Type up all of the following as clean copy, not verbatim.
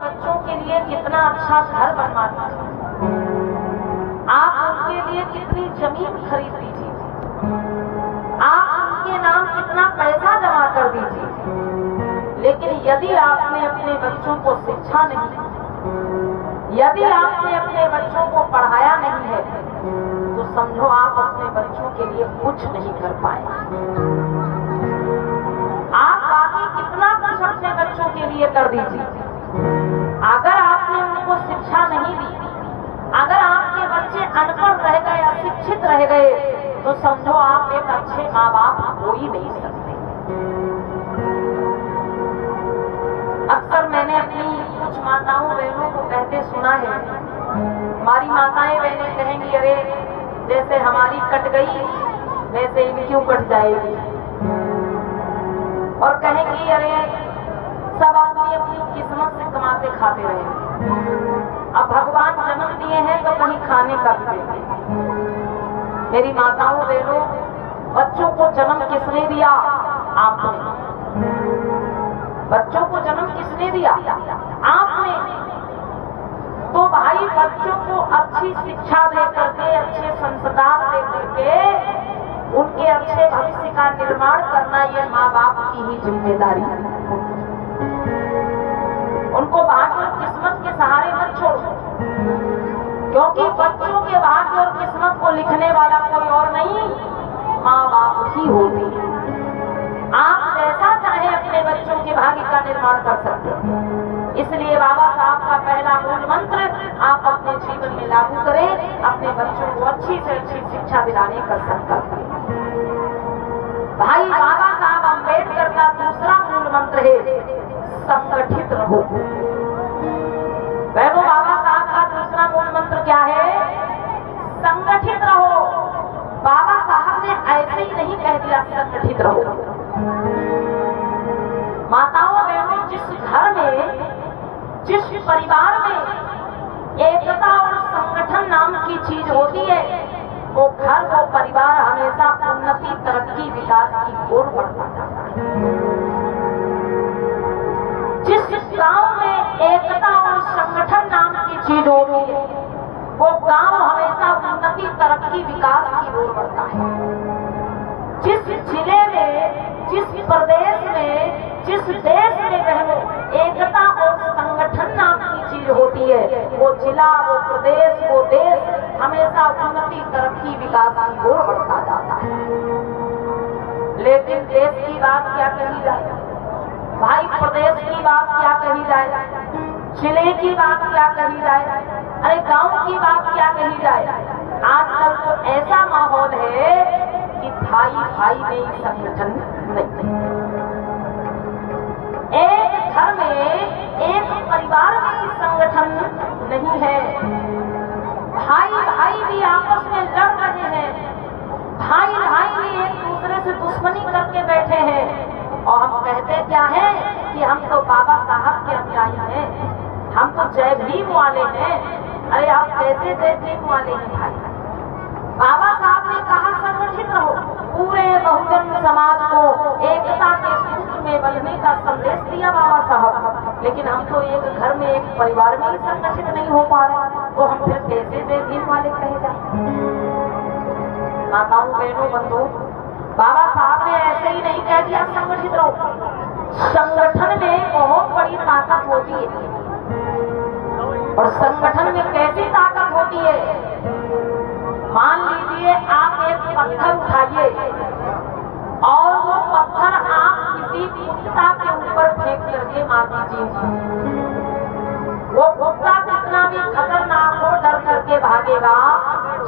बच्चों के लिए कितना अच्छा घर बनवा दीजिए, आप उनके लिए कितनी जमीन खरीद दीजिए, आप उनके नाम कितना पैसा जमा कर दीजिए, लेकिन यदि आपने अपने बच्चों को शिक्षा नहीं दी, यदि आपने अपने बच्चों को पढ़ाया नहीं है, तो समझो आप अपने बच्चों के लिए कुछ नहीं कर पाए। आप बाकी कितना कुछ अपने बच्चों के लिए कर दीजिए, अगर आपने उनको शिक्षा नहीं दी, अगर आपके बच्चे अनपढ़ रह गए, अशिक्षित रह गए, तो समझो आप एक अच्छे माँ बाप हो ही नहीं सकते। अक्सर मैंने अपनी कुछ माताओं बहनों को कहते सुना है, हमारी माताएं बहनें कहेंगी, अरे जैसे हमारी कट गई वैसे इनकी क्यों कट जाएगी, और कहेंगी अरे सब अपनी अपनी किस्मत से कमाते खाते रहे, अब भगवान जन्म दिए हैं तो कहीं खाने का भी देते। मेरी माताओं बहनों, बच्चों को जन्म किसने दिया? आपने। बच्चों को जन्म किसने दिया? आपने। तो भाई बच्चों को अच्छी शिक्षा दे करके, अच्छे संस्कार दे करके उनके अच्छे भविष्य का निर्माण करना ये माँ बाप की ही जिम्मेदारी है। उनको भाग्य और किस्मत के सहारे मत छोड़ो, क्योंकि बच्चों के भाग्य और किस्मत को लिखने वाला कोई और नहीं, माँ बाप ही होती है। आप जैसा चाहे अपने बच्चों के भाग्य का निर्माण कर सकते हैं। इसलिए बाबा साहब का पहला मूल मंत्र आप अपने जीवन में लागू करें, अपने बच्चों को अच्छी से अच्छी शिक्षा दिलाने का संकल्प करें। भाई बाबा साहब अम्बेडकर का दूसरा मूल मंत्र है संगठित रहो। वैभव बाबा साहब का दूसरा मूल मंत्र क्या है? संगठित रहो। बाबा साहब ने ऐसे ही नहीं कह दिया संगठित रहो। माताओं बहनों, जिस घर में, जिस परिवार में एकता और संगठन नाम की चीज होती है, वो घर, वो परिवार हमेशा उन्नति, तरक्की, विकास की ओर बढ़ता जाता है। जिस गांव में एकता और संगठन नाम की चीज होती है, वो गांव हमेशा उन्नति, तरक्की, विकास की ओर बढ़ता है। जिस जिले में, जिस प्रदेश में, जिस देश में बहनों एकता और संगठन नाम की चीज होती है, वो जिला, वो प्रदेश, वो देश हमेशा उन्नति, तरक्की, विकास की ओर बढ़ता जाता है। लेकिन देश की बात क्या कही जाए, भाई प्रदेश की बात क्या कही जाए, जिले की बात क्या कही जाए, अरे गांव की बात क्या कही जाए। आजकल तो ऐसा माहौल है कि भाई भाई में संगठन नहीं। एक घर में, एक परिवार में संगठन नहीं है। भाई भाई भी आपस में लड़ रहे हैं, भाई भाई भी एक दूसरे से दुश्मनी करके बैठे हैं, और हम कहते क्या है कि हम तो बाबा साहब के अनुयायी हैं, हम तो जय भीम वाले हैं। अरे आप कैसे जय भीम वाले हैं भाई? बाबा साहब ने कहा संगठित रहो, पूरे बहुजन समाज को एकता के सूत्र में बंधने का संदेश दिया बाबा साहब। लेकिन हम तो एक घर में, एक परिवार में ही संगठित नहीं हो पा रहे, तो हम फिर कैसे जय भीम वाले कहे जाए? माताओं बहनों बंधुओं, बाबा साहब ने ऐसे ही नहीं कह दिया संगठित रहो। संगठन में बहुत बड़ी ताकत होती है, और संगठन में कैसी ताकत होती है? मान लीजिए आप एक पत्थर उठाइए और वो पत्थर आप किसी कुत्ता के ऊपर फेंक करके मार दीजिए, वो कुत्ता कितना भी खतरनाक हो डर करके भागेगा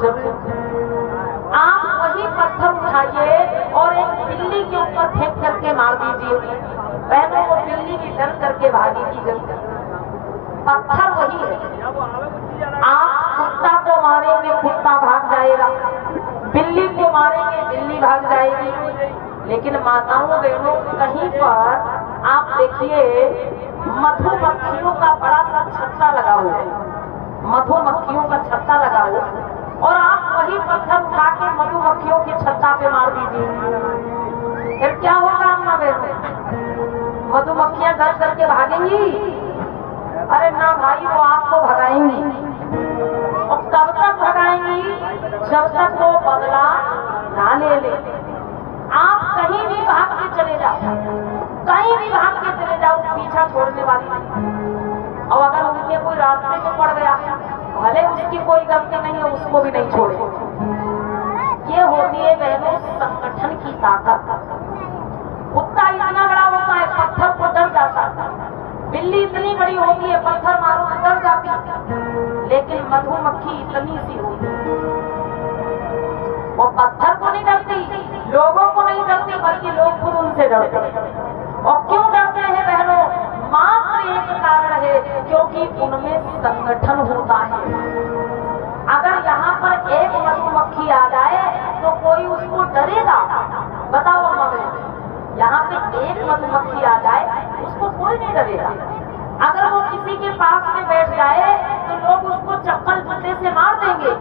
जरूर। आप वही पत्थर उठाइए और एक बिल्ली के ऊपर फेंक करके मार दीजिए, पहले वो बिल्ली भी डर करके भागेगी जरूर। पत्थर वही है। आप कुत्ता को मारेंगे, कुत्ता भाग जाएगा, बिल्ली को मारेंगे, बिल्ली भाग जाएगी। लेकिन माताओं बहनों, कहीं पर आप देखिए मधुमक्खियों का बड़ा सा छत्ता लगा हुआ है, मधुमक्खियों का छत्ता लगा हुआ, और आप वही पत्थर उठा के मधुमक्खियों के छत्ता पे मार दीजिए, फिर क्या होगा अम्मा बहनों? मधुमक्खियां घर करके भागेंगी? अरे भाई वो आपको भगाएंगी, और कब तक भगाएंगी? जब तक वो बदला ना ले ले। आप कहीं भी भाग के चले जाओ, कहीं भी भाग के चले जाओ, पीछा छोड़ने वाली नहीं। और अगर उनके कोई रास्ते में पड़ गया, भले उसकी कोई गलती नहीं है, उसको भी नहीं छोड़े। ये होती है बहनों संगठन की ताकत। कुत्ता इतना बड़ा होता है, पत्थर को डर जाता है। बिल्ली इतनी बड़ी होती है, पत्थर मारो तो डर जाती है। लेकिन मधुमक्खी इतनी सी होती है, वो पत्थर को नहीं डरती, लोगों को नहीं डरती, बल्कि लोग खुद उनसे डरते हैं। और क्यों डरते हैं बहनों? मात्र एक कारण है, क्योंकि उनमें संगठन होता है। अगर यहाँ पर एक मधुमक्खी आ जाए तो कोई उसको डरेगा? बताओ अम्मा बहन, यहाँ पे एक मधुमक्खी आ जाए उसको कोई नहीं डरेगा। अगर वो किसी के पास में बैठ जाए तो लोग उसको चप्पल जूते से मार देंगे।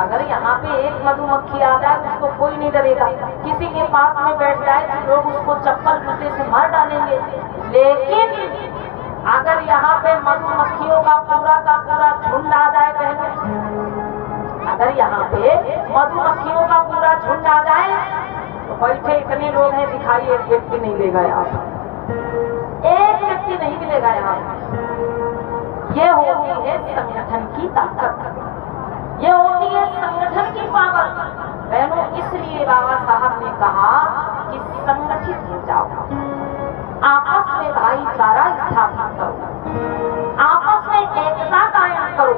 अगर यहाँ पे एक मधुमक्खी आ जाए उसको कोई नहीं डरेगा, किसी के पास में बैठ जाए तो लोग उसको चप्पल जूते से मार डालेंगे। लेकिन अगर यहाँ पे मधुमक्खियों का पूरा झुंड आ जाए बहनों, अगर यहाँ पे मधुमक्खियों का पूरा झुंड आ जाए तो बैठे इतने लोग हैं, दिखाई एक व्यक्ति नहीं लेगा यहाँ, एक व्यक्ति नहीं मिलेगा यहाँ। ये होती है संगठन की ताकत, ये होती है संगठन की पावर बहनों। इसलिए बाबा साहब ने कहा कि संगठित हो जाओ, आपस में भाईचारा स्थापित करो, आपस में एकता कायम करो।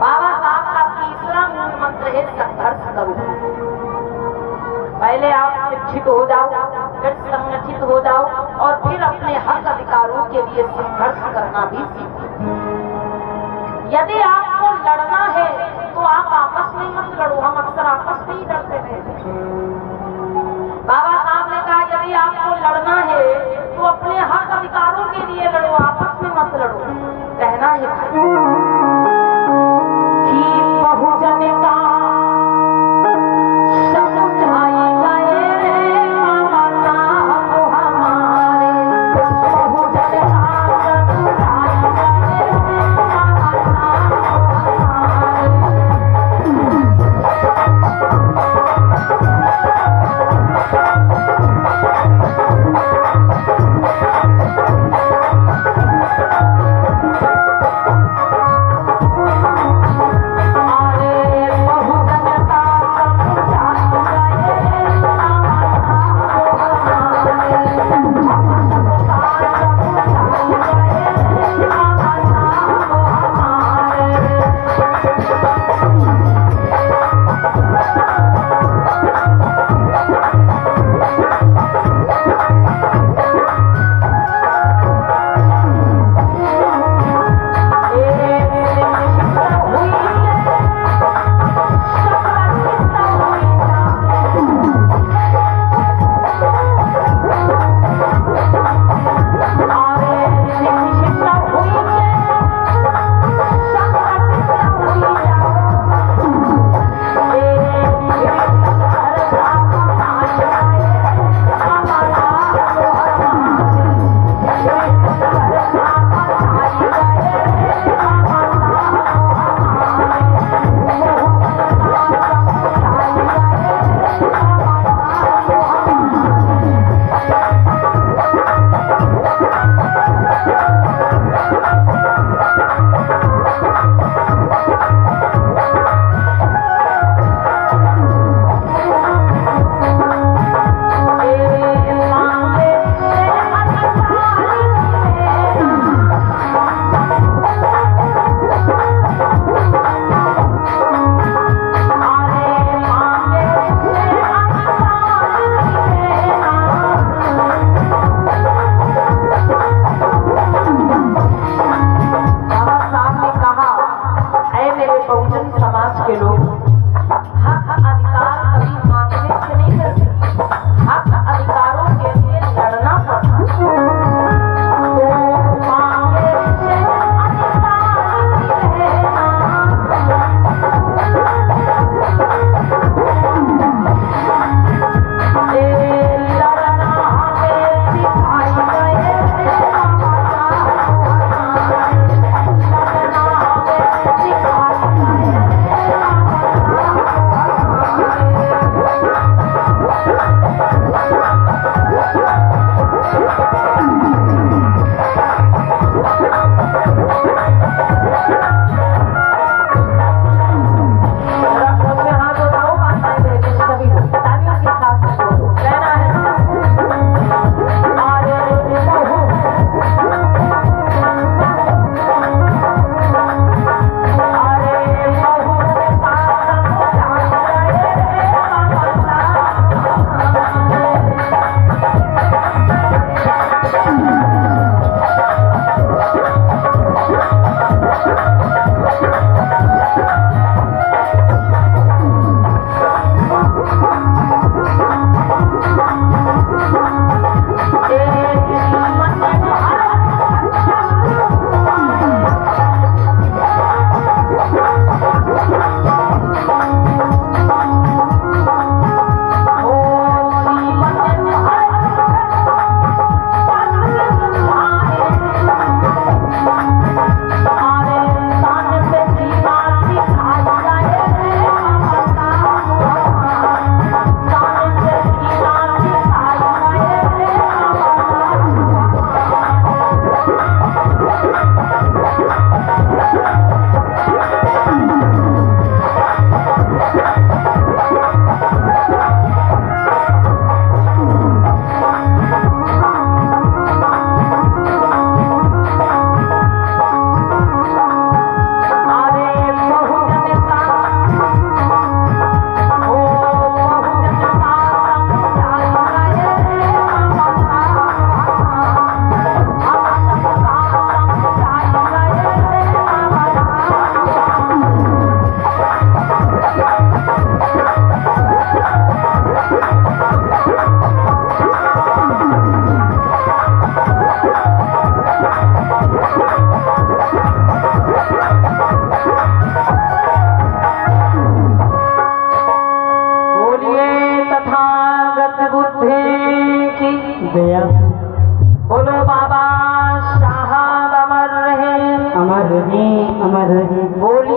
बाबा साहब का तीसरा मूल मंत्र है संघर्ष करो। पहले आप शिक्षित हो जाओ, फिर संगठित हो जाओ, और फिर अपने हक अधिकारों के लिए संघर्ष करना भी सीखो। यदि आपको लड़ना है तो आप आपस में मत लड़ो, हम अक्सर आपस में ही लड़ते हैं। बाबा साहब ने कहा यदि आपको लड़ना है तो अपने हक अधिकारों के लिए लड़ो, आपस में मत लड़ो। कहना है कि बहुजन का समझाई गए बाबा साहब हमारे, बहुजन का समझाई गए बाबा साहब हमारे। अमर हैं, अमर हैं। बोलिए